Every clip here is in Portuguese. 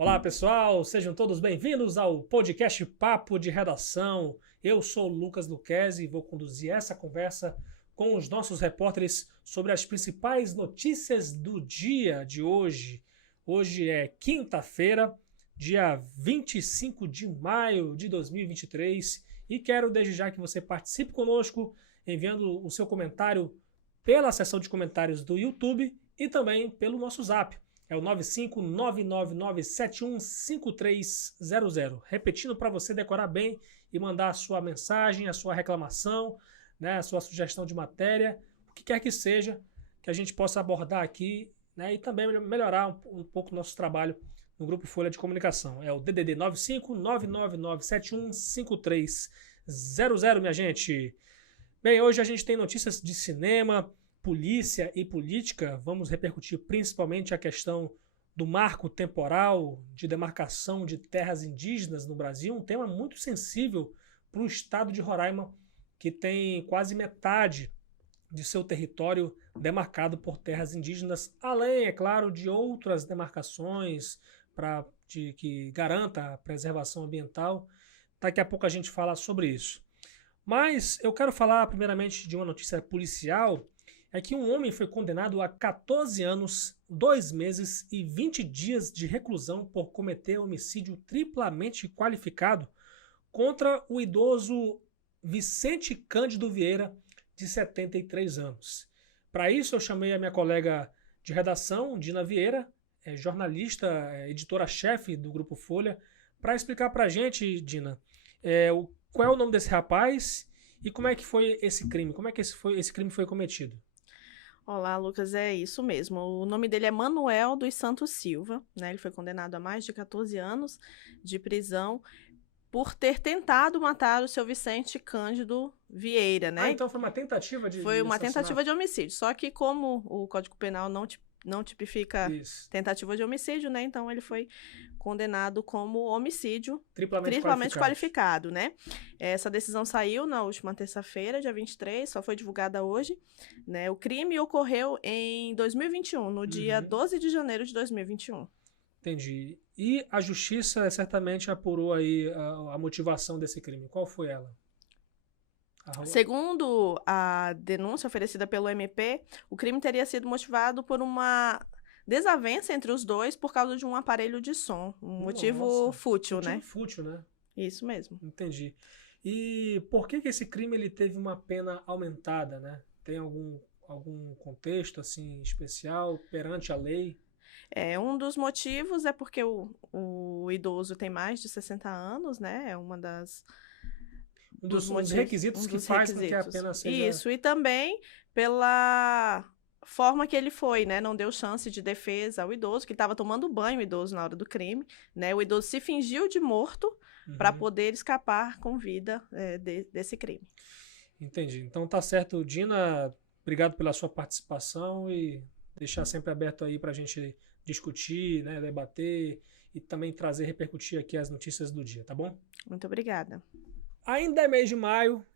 Olá pessoal, sejam todos bem-vindos ao podcast Papo de Redação. Eu sou o Lucas Luquezzi e vou conduzir essa conversa com os nossos repórteres sobre as principais notícias do dia de hoje. Hoje é quinta-feira, dia 25 de maio de 2023 e quero desde já que você participe conosco enviando o seu comentário pela seção de comentários do YouTube e também pelo nosso Zap. É o 95999715300. Repetindo para você decorar bem e mandar a sua mensagem, a sua reclamação, né, a sua sugestão de matéria, o que quer que seja, que a gente possa abordar aqui, né, e também melhorar um pouco o nosso trabalho no Grupo Folha de Comunicação. É o DDD 95999715300, minha gente. Bem, hoje a gente tem notícias de cinema, polícia e política. Vamos repercutir principalmente a questão do marco temporal de demarcação de terras indígenas no Brasil, um tema muito sensível para o estado de Roraima, que tem quase metade de seu território demarcado por terras indígenas, além, é claro, de outras demarcações que garanta a preservação ambiental. Daqui a pouco a gente fala sobre isso. Mas eu quero falar primeiramente de uma notícia policial, é que um homem foi condenado a 14 anos, 2 meses e 20 dias de reclusão por cometer homicídio triplamente qualificado contra o idoso Vicente Cândido Vieira, de 73 anos. Para isso eu chamei a minha colega de redação, Dina Vieira, jornalista, editora-chefe do Grupo Folha, para explicar para a gente, Dina, qual é o nome desse rapaz e como é que foi esse crime? Como é que esse crime foi cometido? Olá, Lucas, é isso mesmo. O nome dele é Manuel dos Santos Silva, né? Ele foi condenado a mais de 14 anos de prisão por ter tentado matar o seu Vicente Cândido Vieira, né? Então foi uma tentativa de Foi uma assassinato. tentativa de homicídio. Só que como o Código Penal não tipifica tentativa de homicídio, né? Então ele foi condenado como homicídio triplamente qualificado, né? Essa decisão saiu na última terça-feira, dia 23, só foi divulgada hoje, né? O crime ocorreu em 2021, no dia 12 de janeiro de 2021. Entendi. E a justiça certamente apurou aí a motivação desse crime. Qual foi ela? Segundo a denúncia oferecida pelo MP, o crime teria sido motivado por uma desavença entre os dois por causa de um aparelho de som. Um motivo fútil, né? Fútil, né? Isso mesmo. Entendi. E por que esse crime ele teve uma pena aumentada, né? Tem algum contexto assim especial perante a lei? Um dos motivos é porque o idoso tem mais de 60 anos, né? É uma das... Um dos requisitos que faz com que a pena seja... Isso, e também pela forma que ele foi, né? Não deu chance de defesa ao idoso, que estava tomando banho, o idoso, na hora do crime, né? O idoso se fingiu de morto para poder escapar com vida desse crime. Entendi. Então tá certo, Dina. Obrigado pela sua participação e deixar sempre aberto aí para a gente discutir, né, debater e também repercutir aqui as notícias do dia, tá bom? Muito obrigada. Ainda é mês de maio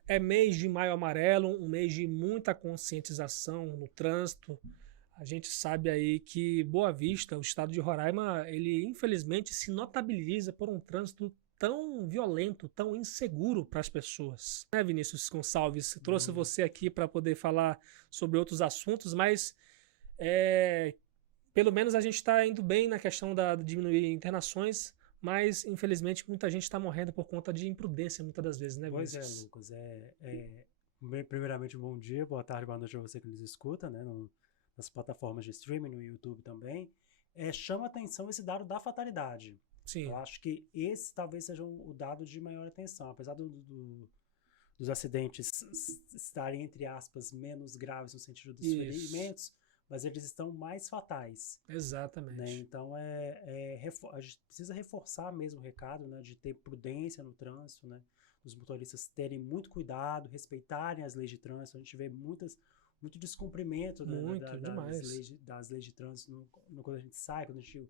amarelo, um mês de muita conscientização no trânsito. A gente sabe aí que Boa Vista, o estado de Roraima, ele infelizmente se notabiliza por um trânsito tão violento, tão inseguro para as pessoas. Né, Vinícius Gonçalves? Trouxe você aqui para poder falar sobre outros assuntos, mas pelo menos a gente está indo bem na questão de diminuir internações, mas infelizmente muita gente está morrendo por conta de imprudência muitas das vezes, né, Vinícius? Pois é, Lucas. Primeiramente, bom dia, boa tarde, boa noite a você que nos escuta, né, nas plataformas de streaming, no YouTube também. Chama atenção esse dado da fatalidade. Sim. Eu acho que esse talvez seja o dado de maior atenção, apesar dos acidentes estarem, entre aspas, menos graves no sentido dos ferimentos, mas eles estão mais fatais. Exatamente. Né? Então, a gente precisa reforçar mesmo o recado, né, de ter prudência no trânsito, né, dos motoristas terem muito cuidado, respeitarem as leis de trânsito. A gente vê muito descumprimento, né, das leis de trânsito quando a gente sai, quando a gente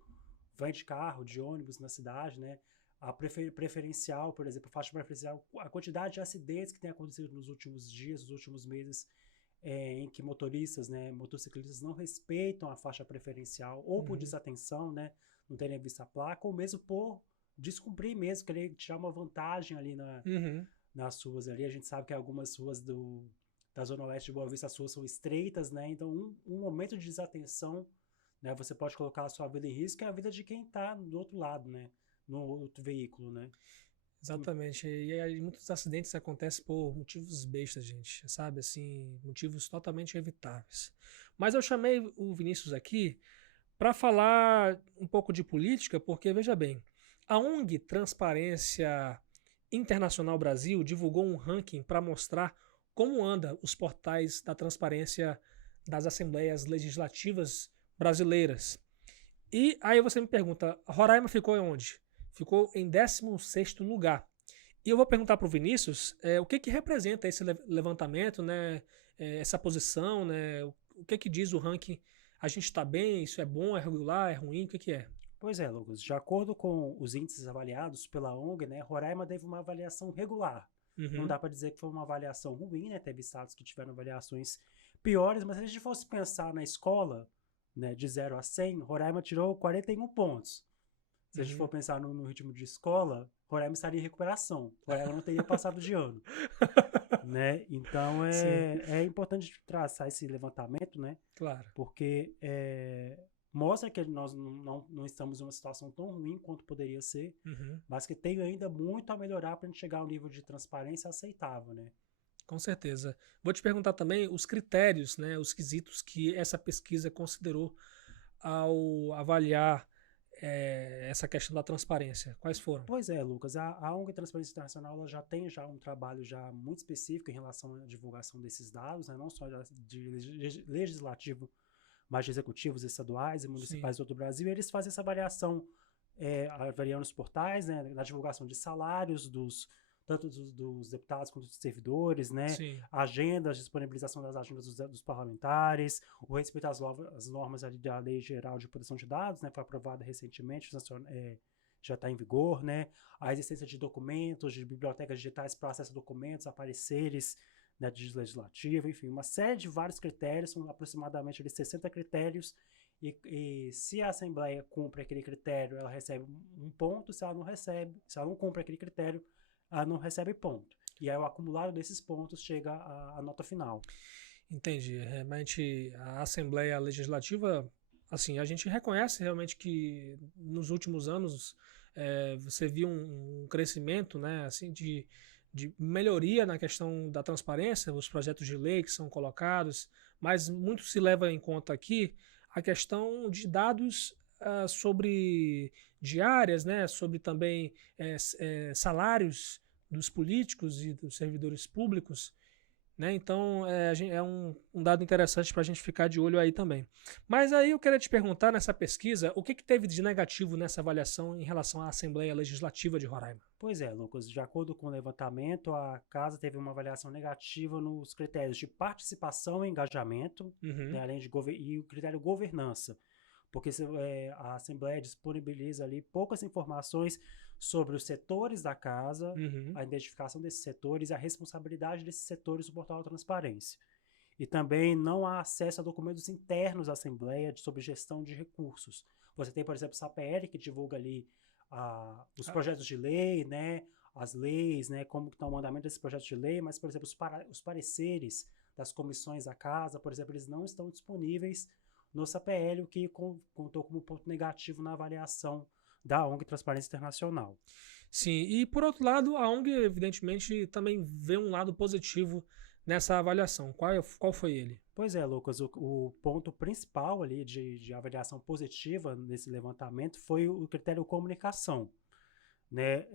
vai de carro, de ônibus na cidade, né? A preferencial, por exemplo, a faixa preferencial, a quantidade de acidentes que tem acontecido nos últimos dias, nos últimos meses, em que motoristas, né, motociclistas não respeitam a faixa preferencial ou por desatenção, né, não terem visto a placa, ou mesmo por descobrir mesmo, querer tirar uma vantagem ali nas ruas ali. A gente sabe que algumas ruas da Zona Oeste de Boa Vista, as ruas são estreitas, né? Então, um momento de desatenção, né? Você pode colocar a sua vida em risco e a vida de quem está do outro lado, né? No outro veículo, né? Exatamente. E aí, muitos acidentes acontecem por motivos bestas, gente, sabe? Assim, motivos totalmente evitáveis. Mas eu chamei o Vinícius aqui para falar um pouco de política, porque, veja bem, a ONG Transparência Internacional Brasil divulgou um ranking para mostrar como anda os portais da transparência das Assembleias Legislativas brasileiras. E aí você me pergunta, Roraima ficou onde? Ficou em 16º lugar. E eu vou perguntar para o Vinícius o que representa esse levantamento, né? Essa posição, né? O que diz o ranking? A gente está bem? Isso é bom? É regular? É ruim? O que é? Pois é, Lucas. De acordo com os índices avaliados pela ONG, né, Roraima teve uma avaliação regular. Não dá para dizer que foi uma avaliação ruim, né? Teve estados que tiveram avaliações piores, mas se a gente fosse pensar na escola, né, de 0 a 100, Roraima tirou 41 pontos. Se a gente for pensar no ritmo de escola, Roraima estaria em recuperação. Roraima não teria passado de ano. Né? Então, é importante traçar esse levantamento, né? Claro. Porque mostra que nós não estamos em uma situação tão ruim quanto poderia ser, mas que tem ainda muito a melhorar para a gente chegar ao nível de transparência aceitável, né? Com certeza. Vou te perguntar também os critérios, né, os quesitos que essa pesquisa considerou ao avaliar essa questão da transparência. Quais foram? Pois é, Lucas. A ONG Transparência Internacional ela já tem um trabalho já muito específico em relação à divulgação desses dados, né, não só de legislativo, mas de executivos estaduais e municipais do Brasil. E eles fazem essa avaliação, avaliando os portais, né, na divulgação de salários tanto dos deputados quanto dos servidores, né? Agendas, disponibilização das agendas dos parlamentares, o respeito às normas ali da Lei Geral de Proteção de Dados, né? Foi aprovada recentemente, já está em vigor, né? A existência de documentos, de bibliotecas digitais para acesso a documentos, apareceres, né, de legislativo, enfim, uma série de vários critérios, são aproximadamente 60 critérios, e se a Assembleia cumpre aquele critério, ela recebe um ponto, se ela não cumpre aquele critério, ela não recebe ponto. E aí o acumulado desses pontos chega à nota final. Entendi. Realmente a Assembleia Legislativa, assim, a gente reconhece realmente que nos últimos anos você viu um crescimento, né, assim, de melhoria na questão da transparência, os projetos de lei que são colocados, mas muito se leva em conta aqui a questão de dados sobre diárias, né, sobre também salários dos políticos e dos servidores públicos, né? Então é um dado interessante para a gente ficar de olho aí também. Mas aí eu queria te perguntar nessa pesquisa, o que teve de negativo nessa avaliação em relação à Assembleia Legislativa de Roraima? Pois é, Lucas, de acordo com o levantamento, a casa teve uma avaliação negativa nos critérios de participação e engajamento, né, além e o critério governança. Porque a Assembleia disponibiliza ali poucas informações sobre os setores da casa, a identificação desses setores e a responsabilidade desses setores no portal da transparência. E também não há acesso a documentos internos da Assembleia sobre gestão de recursos. Você tem, por exemplo, o SAPL, que divulga ali os projetos de lei, né, as leis, né, como está o andamento desses projetos de lei, mas, por exemplo, os pareceres das comissões da casa, por exemplo, eles não estão disponíveis no SAPL, o que contou como ponto negativo na avaliação da ONG Transparência Internacional. Sim, e por outro lado, a ONG evidentemente também vê um lado positivo nessa avaliação. Qual foi ele? Pois é, Lucas, o ponto principal ali de avaliação positiva nesse levantamento foi o critério comunicação. Né?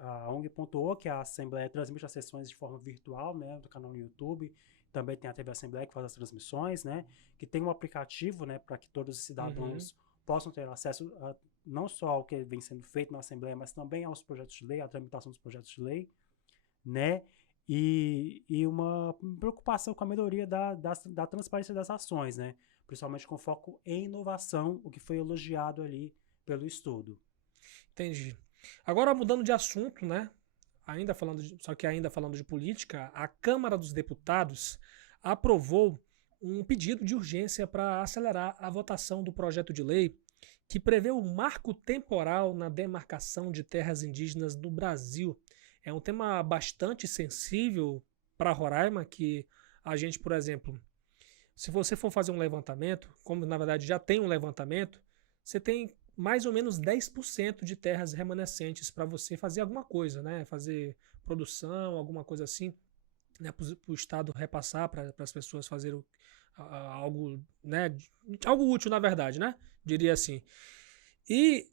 A ONG pontuou que a Assembleia transmite as sessões de forma virtual, né, do canal no YouTube. Também tem a TV Assembleia que faz as transmissões, né? Que tem um aplicativo, né, para que todos os cidadãos possam ter acesso não só ao que vem sendo feito na Assembleia, mas também aos projetos de lei, à tramitação dos projetos de lei, né? E uma preocupação com a melhoria da transparência das ações, né? Principalmente com foco em inovação, o que foi elogiado ali pelo estudo. Entendi. Agora, mudando de assunto, né? Ainda falando de política, a Câmara dos Deputados aprovou um pedido de urgência para acelerar a votação do projeto de lei que prevê o marco temporal na demarcação de terras indígenas no Brasil. É um tema bastante sensível para Roraima, que a gente, por exemplo, se você for fazer um levantamento, como na verdade já tem um levantamento, você tem mais ou menos 10% de terras remanescentes para você fazer alguma coisa, né? Fazer produção, alguma coisa assim, né? Para o Estado repassar para as pessoas fazerem algo, né? Algo útil, na verdade, né? Diria assim. E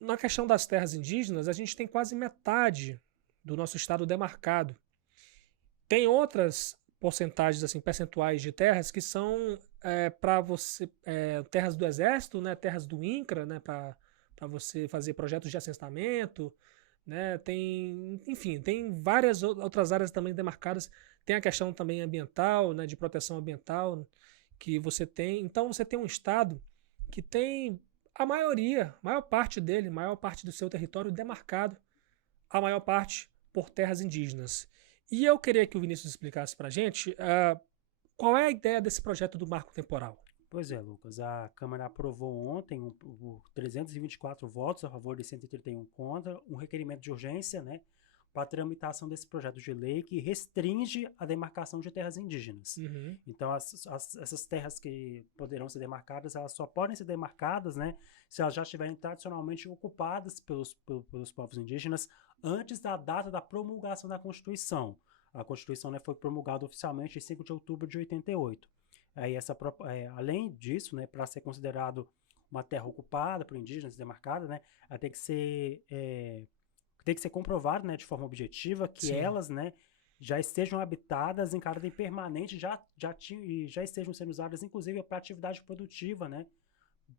na questão das terras indígenas, a gente tem quase metade do nosso estado demarcado. Tem outras porcentagens, assim, percentuais de terras que são para você terras do Exército, né, terras do INCRA, né, para você fazer projetos de assentamento, né, enfim, tem várias outras áreas também demarcadas. Tem a questão também ambiental, né, de proteção ambiental que você tem. Então você tem um estado que tem a maior parte dele, maior parte do seu território demarcado, a maior parte por terras indígenas. E eu queria que o Vinícius explicasse para a gente qual é a ideia desse projeto do marco temporal. Pois é, Lucas. A Câmara aprovou ontem, por 324 votos a favor de 131 contra, um requerimento de urgência, né, para a tramitação desse projeto de lei que restringe a demarcação de terras indígenas. Uhum. Então, essas terras que poderão ser demarcadas, elas só podem ser demarcadas, né, se elas já estiverem tradicionalmente ocupadas pelos povos indígenas antes da data da promulgação da Constituição. A Constituição, né, foi promulgada oficialmente em 5 de outubro de 88. Aí além disso, né, para ser considerado uma terra ocupada por indígenas, demarcada, né, ela tem que ser comprovado, né, de forma objetiva que Sim. elas, né, já estejam habitadas em caráter permanente, já estejam sendo usadas, inclusive, para atividade produtiva, né,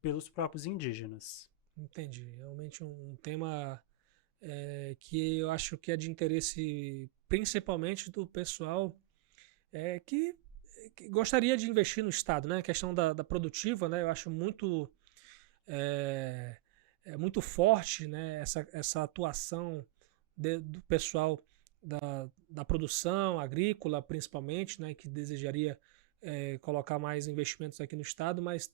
pelos próprios indígenas. Entendi. Realmente um tema que eu acho que é de interesse principalmente do pessoal que gostaria de investir no Estado, né? A questão da produtiva, né? Eu acho muito muito forte, né? Essa atuação do pessoal da produção agrícola, principalmente, né? Que desejaria colocar mais investimentos aqui no Estado, mas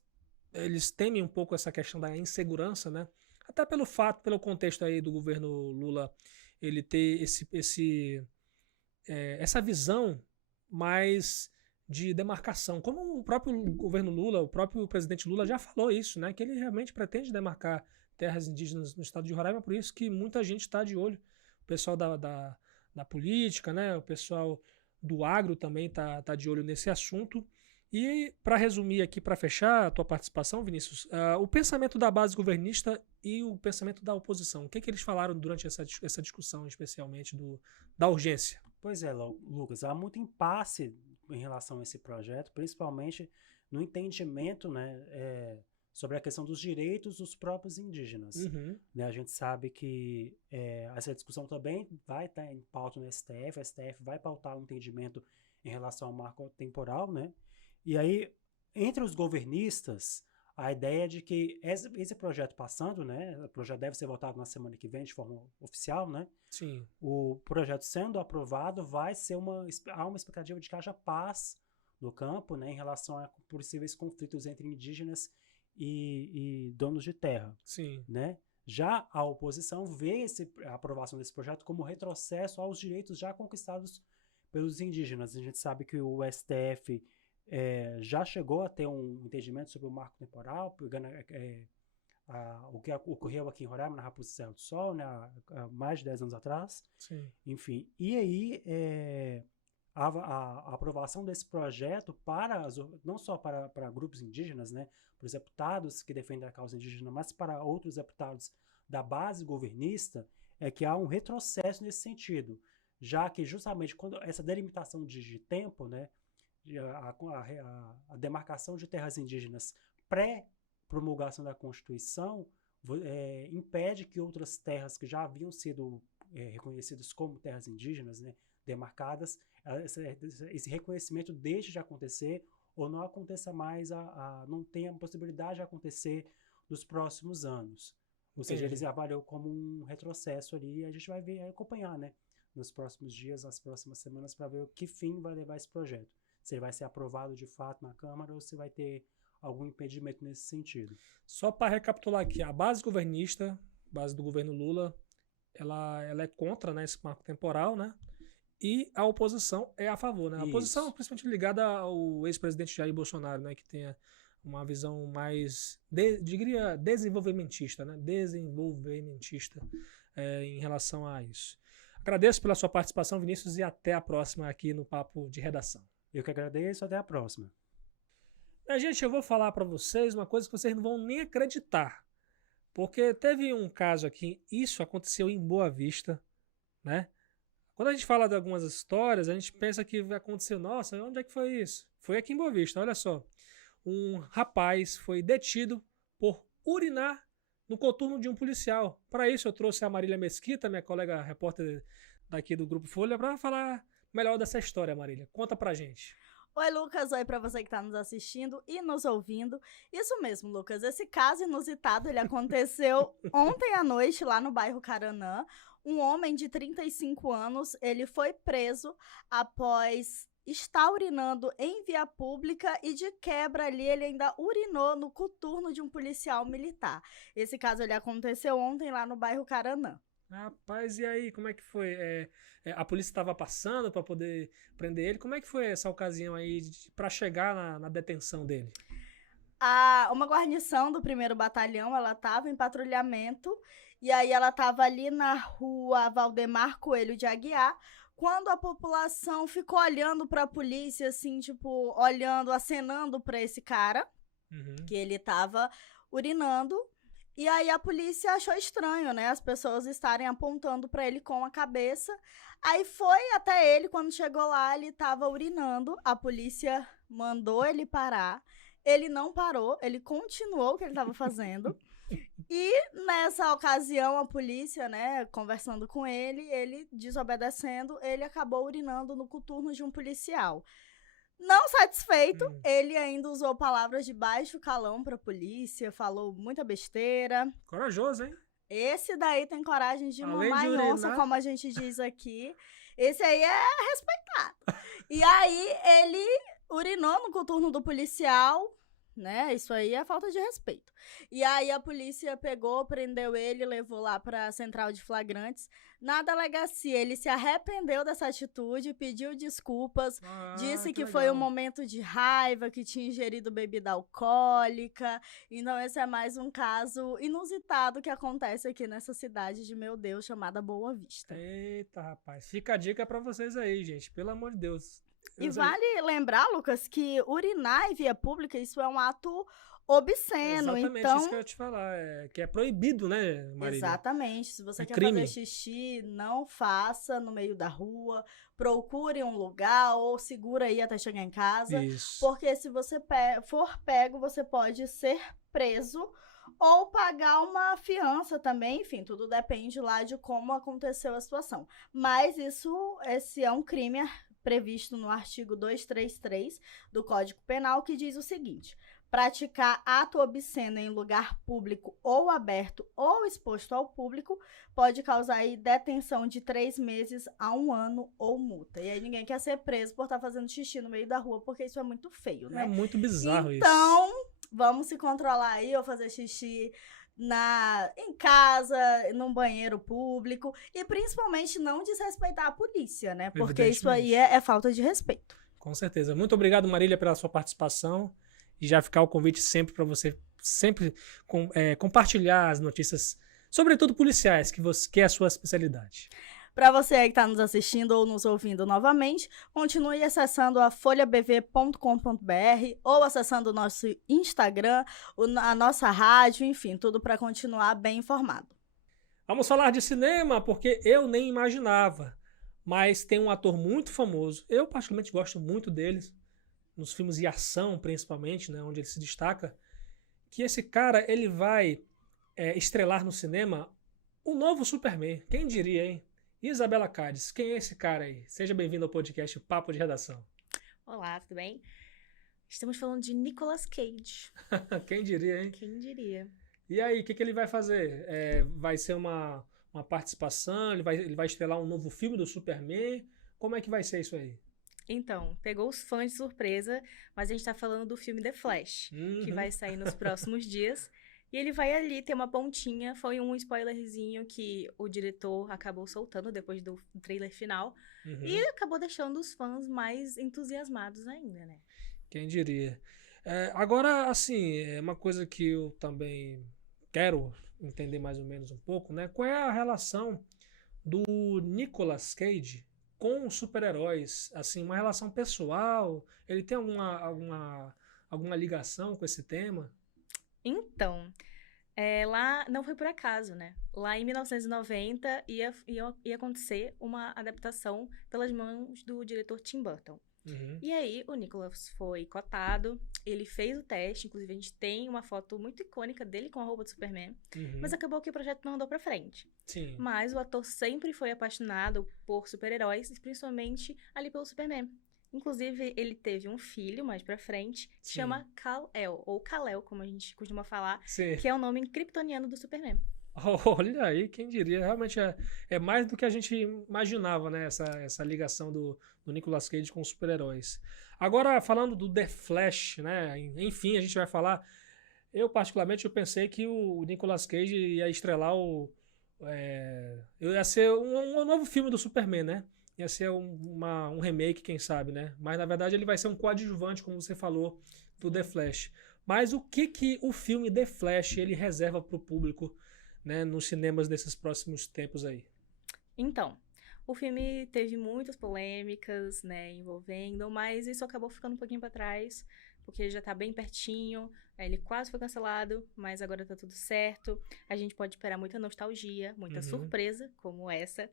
eles temem um pouco essa questão da insegurança, né? Até pelo contexto aí do governo Lula, ele ter essa visão mais de demarcação. Como o próprio governo Lula, o próprio presidente Lula já falou isso, né? Que ele realmente pretende demarcar terras indígenas no estado de Roraima, por isso que muita gente está de olho. O pessoal da política, né? O pessoal do agro também tá de olho nesse assunto. E, para resumir aqui, para fechar a tua participação, Vinícius, o pensamento da base governista e o pensamento da oposição, o que eles falaram durante essa discussão, especialmente da urgência? Pois é, Lucas, há muito impasse em relação a esse projeto, principalmente no entendimento, né, sobre a questão dos direitos dos próprios indígenas. Uhum. Né, a gente sabe que essa discussão também vai estar em pauta no STF, o STF vai pautar um entendimento em relação ao marco temporal, né? E aí, entre os governistas, a ideia é de que esse projeto passando, né, o projeto deve ser votado na semana que vem de forma oficial, né? Sim. O projeto sendo aprovado há uma expectativa de que haja paz no campo, né, em relação a possíveis conflitos entre indígenas e donos de terra. Sim. Né? Já a oposição vê a aprovação desse projeto como retrocesso aos direitos já conquistados pelos indígenas. A gente sabe que o STF já chegou a ter um entendimento sobre o marco temporal, pegando o que ocorreu aqui em Roraima, na Raposa Serra do Sol, né, há mais de 10 anos atrás. Sim. Enfim, e aí a aprovação desse projeto não só para grupos indígenas, né, para os deputados que defendem a causa indígena, mas para outros deputados da base governista, é que há um retrocesso nesse sentido, já que justamente quando essa delimitação de tempo, né, a demarcação de terras indígenas pré-promulgação da Constituição impede que outras terras que já haviam sido reconhecidas como terras indígenas, né, demarcadas, esse reconhecimento deixe de acontecer ou não aconteça mais, não tenha possibilidade de acontecer nos próximos anos. Ou seja, eles avaliam como um retrocesso ali e a gente vai acompanhar, né, nos próximos dias, nas próximas semanas, para ver que fim vai levar esse projeto. Se ele vai ser aprovado de fato na Câmara ou se vai ter algum impedimento nesse sentido. Só para recapitular aqui, a base governista, base do governo Lula, ela é contra, né, esse marco temporal, né? E a oposição é a favor, né? A oposição principalmente ligada ao ex-presidente Jair Bolsonaro, né, que tem uma visão mais, diria, desenvolvimentista, né? Desenvolvimentista em relação a isso. Agradeço pela sua participação, Vinícius, e até a próxima aqui no Papo de Redação. Eu que agradeço, até a próxima. Gente, eu vou falar para vocês uma coisa que vocês não vão nem acreditar. Porque teve um caso aqui, isso aconteceu em Boa Vista, né? Quando a gente fala de algumas histórias, a gente pensa que aconteceu, nossa, onde é que foi isso? Foi aqui em Boa Vista, olha só. Um rapaz foi detido por urinar no coturno de um policial. Para isso eu trouxe a Marília Mesquita, minha colega repórter daqui do Grupo Folha, para falar melhor dessa história, Marília. Conta pra gente. Oi, Lucas. Oi para você que está nos assistindo e nos ouvindo. Isso mesmo, Lucas. Esse caso inusitado, ele aconteceu ontem à noite lá no bairro Caranã. Um homem de 35 anos, ele foi preso após estar urinando em via pública e de quebra ali ele ainda urinou no coturno de um policial militar. Esse caso ele aconteceu ontem lá no bairro Caranã. Rapaz, e aí, como é que foi? A polícia estava passando para poder prender ele? Como é que foi essa ocasião aí para chegar na detenção dele? Uma guarnição do 1º Batalhão, ela estava em patrulhamento e aí ela estava ali na rua Valdemar Coelho de Aguiar, quando a população ficou olhando para a polícia, assim, tipo, olhando, acenando para esse cara, que ele estava urinando. E aí a polícia achou estranho, né? As pessoas estarem apontando para ele com a cabeça. Aí foi até ele, quando chegou lá, ele estava urinando. A polícia mandou ele parar. Ele não parou, ele continuou o que ele estava fazendo. E nessa ocasião, a polícia, né, conversando com ele desobedecendo, ele acabou urinando no coturno de um policial. Não satisfeito, ele ainda usou palavras de baixo calão pra polícia, falou muita besteira. Corajoso, hein? Esse daí tem coragem de mamar em onça, como a gente diz aqui. Esse aí é respeitado. E aí ele urinou no coturno do policial, né? Isso aí é falta de respeito. E aí a polícia pegou, prendeu ele, levou lá pra central de flagrantes. Na delegacia, ele se arrependeu dessa atitude, pediu desculpas, disse que foi um momento de raiva, que tinha ingerido bebida alcoólica. Então esse é mais um caso inusitado que acontece aqui nessa cidade de, meu Deus, chamada Boa Vista. Eita, rapaz. Fica a dica pra vocês aí, gente. Pelo amor de Deus. E vale lembrar, Lucas, que urinar em via pública, isso é um ato obsceno. Exatamente, então, isso que eu ia te falar. Que é proibido, né, Marília? Exatamente. Se você quer crime. fazer xixi, não faça no meio da rua. Procure um lugar ou segura aí até chegar em casa. Isso. Porque se você for pego, você pode ser preso ou pagar uma fiança também. Enfim, tudo depende lá de como aconteceu a situação. Mas esse é um crime previsto no artigo 233 do Código Penal, que diz o seguinte: praticar ato obsceno em lugar público ou aberto ou exposto ao público pode causar aí detenção de 3 meses a 1 ano ou multa. E aí ninguém quer ser preso por estar fazendo xixi no meio da rua, porque isso é muito feio, né? É muito bizarro isso. Então, vamos se controlar aí, ou fazer xixi em casa, num banheiro público, e principalmente não desrespeitar a polícia, né? Porque isso aí é falta de respeito. Com certeza. Muito obrigado, Marília, pela sua participação. E já ficar o convite sempre para você sempre compartilhar as notícias, sobretudo policiais, que é a sua especialidade. Para você aí que está nos assistindo ou nos ouvindo novamente, continue acessando a folhabv.com.br ou acessando o nosso Instagram, a nossa rádio, enfim, tudo para continuar bem informado. Vamos falar de cinema, porque eu nem imaginava, mas tem um ator muito famoso, eu particularmente gosto muito deles, nos filmes de ação principalmente, né, onde ele se destaca, que esse cara ele vai estrelar no cinema o novo Superman. Quem diria, hein? Isabela Cades, quem é esse cara aí? Seja bem-vindo ao podcast Papo de Redação. Olá, tudo bem? Estamos falando de Nicolas Cage. Quem diria, hein? Quem diria? E aí, o que ele vai fazer? Vai ser uma participação? Ele vai estrelar um novo filme do Superman? Como é que vai ser isso aí? Então, pegou os fãs de surpresa, mas a gente tá falando do filme The Flash, que vai sair nos próximos dias. E ele vai ali ter uma pontinha, foi um spoilerzinho que o diretor acabou soltando depois do trailer final. E acabou deixando os fãs mais entusiasmados ainda, né? Quem diria. Agora, assim, é uma coisa que eu também quero entender mais ou menos um pouco, né? Qual é a relação do Nicolas Cage com os super-heróis? Assim, uma relação pessoal? Ele tem alguma ligação com esse tema? Então, lá não foi por acaso, né? Lá em 1990 ia acontecer uma adaptação pelas mãos do diretor Tim Burton. E aí, o Nicolas foi cotado, ele fez o teste, inclusive a gente tem uma foto muito icônica dele com a roupa do Superman, mas acabou que o projeto não andou pra frente. Sim. Mas o ator sempre foi apaixonado por super-heróis, principalmente ali pelo Superman. Inclusive, ele teve um filho mais pra frente, que se chama Kal-El, ou Kal-El, como a gente costuma falar, que é o nome kryptoniano do Superman. Olha aí, quem diria, realmente é mais do que a gente imaginava, né, essa ligação do Nicolas Cage com os super-heróis. Agora, falando do The Flash, né, enfim, a gente vai falar, eu particularmente eu pensei que o Nicolas Cage ia estrelar ia ser um novo filme do Superman, né, ia ser um remake, quem sabe, né, mas na verdade ele vai ser um coadjuvante, como você falou, do The Flash. Mas o que o filme The Flash ele reserva para o público, né, nos cinemas desses próximos tempos aí? Então, o filme teve muitas polêmicas, né, envolvendo, mas isso acabou ficando um pouquinho pra trás, porque já tá bem pertinho, ele quase foi cancelado, mas agora tá tudo certo. A gente pode esperar muita nostalgia, muita surpresa, como essa,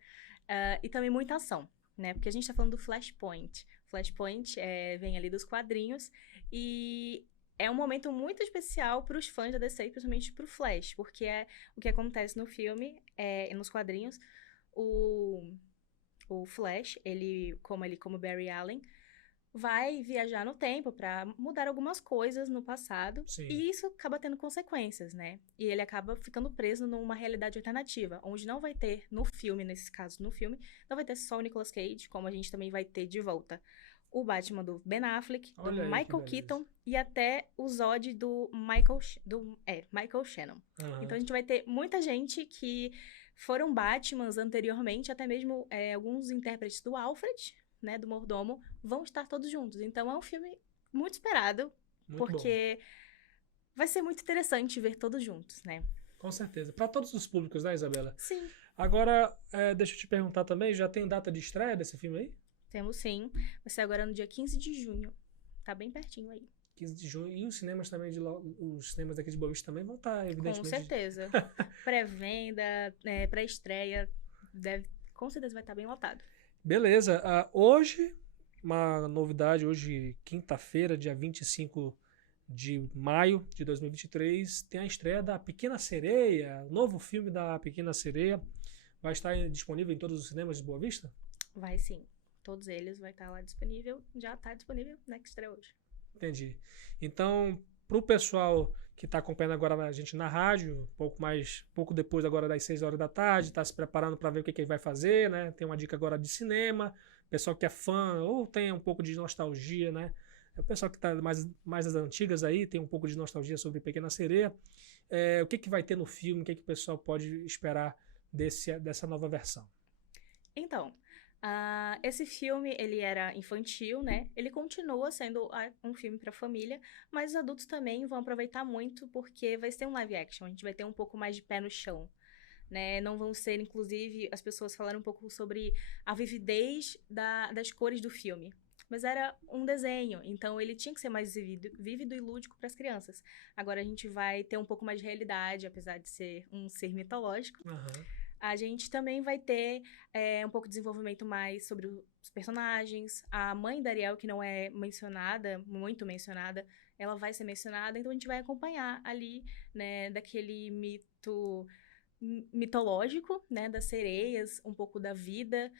e também muita ação, né, porque a gente tá falando do Flashpoint. Flashpoint vem ali dos quadrinhos, e é um momento muito especial para os fãs da DC, principalmente para o Flash, porque o que acontece no filme, nos quadrinhos, o Flash, como Barry Allen, vai viajar no tempo para mudar algumas coisas no passado. Sim. E isso acaba tendo consequências, né? E ele acaba ficando preso numa realidade alternativa, onde não vai ter, nesse caso, no filme, não vai ter só o Nicolas Cage, como a gente também vai ter de volta o Batman do Ben Affleck, do Michael Keaton e até o Zod do Michael Shannon. Então a gente vai ter muita gente que foram Batmans anteriormente, até mesmo alguns intérpretes do Alfred, né, do Mordomo, vão estar todos juntos. Então é um filme muito esperado, porque vai ser muito interessante ver todos juntos, né? Com certeza. Para todos os públicos, né, Isabela? Sim. Agora, deixa eu te perguntar também, já tem data de estreia desse filme aí? Temos sim. Vai ser agora no dia 15 de junho. Tá bem pertinho aí. 15 de junho. E os cinemas também, os cinemas daqui de Boa Vista também vão estar, evidentemente. Com certeza. Pré-venda, pré-estreia, com certeza vai estar bem lotado. Beleza. Hoje, uma novidade, hoje, quinta-feira, dia 25 de maio de 2023, tem a estreia da Pequena Sereia, o novo filme da Pequena Sereia. Vai estar disponível em todos os cinemas de Boa Vista? Vai sim. Todos eles vai estar lá disponível. Já está disponível, né, que estreia hoje. Entendi. Então, para o pessoal que está acompanhando agora a gente na rádio, pouco depois agora das 6 horas da tarde, está se preparando para ver o que ele vai fazer, né? Tem uma dica agora de cinema. Pessoal que é fã ou tem um pouco de nostalgia, né? O pessoal que está mais das antigas aí, tem um pouco de nostalgia sobre Pequena Sereia. O que vai ter no filme? O que o pessoal pode esperar dessa nova versão? Então, esse filme, ele era infantil, né? Ele continua sendo um filme para família, mas os adultos também vão aproveitar muito porque vai ser um live action. A gente vai ter um pouco mais de pé no chão, né? Não vão ser, inclusive, as pessoas falaram um pouco sobre a vividez das cores do filme. Mas era um desenho, então ele tinha que ser mais vívido e lúdico para as crianças. Agora a gente vai ter um pouco mais de realidade, apesar de ser um ser mitológico. A gente também vai ter um pouco de desenvolvimento mais sobre os personagens. A mãe da Ariel, que não é muito mencionada, ela vai ser mencionada. Então, a gente vai acompanhar ali, né, daquele mito mitológico, né, das sereias, um pouco da vida,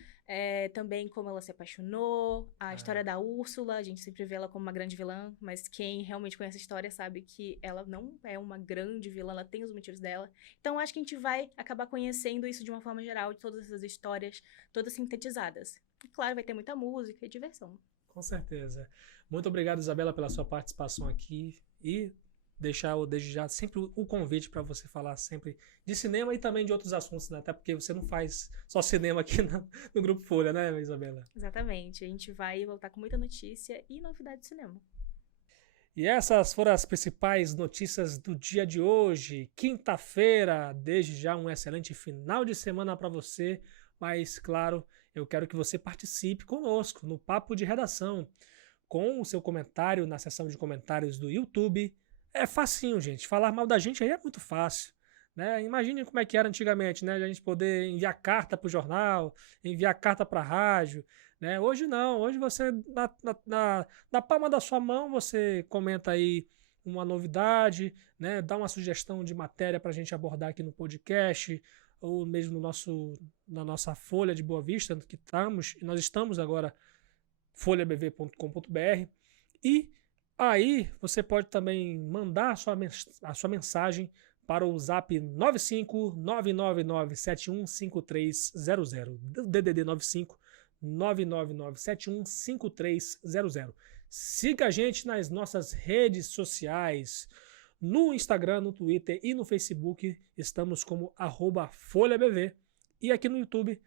também como ela se apaixonou, a história da Úrsula, a gente sempre vê ela como uma grande vilã, mas quem realmente conhece a história sabe que ela não é uma grande vilã, ela tem os motivos dela. Então acho que a gente vai acabar conhecendo isso de uma forma geral, de todas essas histórias, todas sintetizadas. E claro, vai ter muita música e diversão. Com certeza. Muito obrigado, Isabela, pela sua participação aqui e deixar desde já sempre o convite para você falar sempre de cinema e também de outros assuntos, né? Até porque você não faz só cinema aqui no Grupo Folha, né, Isabela? Exatamente. A gente vai voltar com muita notícia e novidade de cinema. E essas foram as principais notícias do dia de hoje, quinta-feira. Desde já um excelente final de semana para você, mas claro, eu quero que você participe conosco no Papo de Redação, com o seu comentário na seção de comentários do YouTube. É facinho, gente. Falar mal da gente aí é muito fácil, né? Imagine como é que era antigamente, né? A gente poder enviar carta para o jornal, enviar carta para a rádio, né? Hoje não. Hoje você, na palma da sua mão, você comenta aí uma novidade, né? Dá uma sugestão de matéria para a gente abordar aqui no podcast, ou mesmo na nossa Folha de Boa Vista, que nós estamos agora, folhabv.com.br. E aí você pode também mandar a sua mensagem para o zap 95999715300, DDD 95999715300. Siga a gente nas nossas redes sociais, no Instagram, no Twitter e no Facebook, estamos como @FolhaBV, e aqui no YouTube,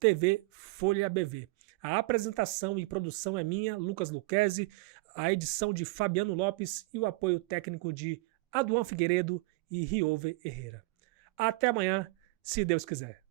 @TVFolhaBV. A apresentação e produção é minha, Lucas Luquezzi, a edição de Fabiano Lopes e o apoio técnico de Aduan Figueiredo e Riover Herrera. Até amanhã, se Deus quiser.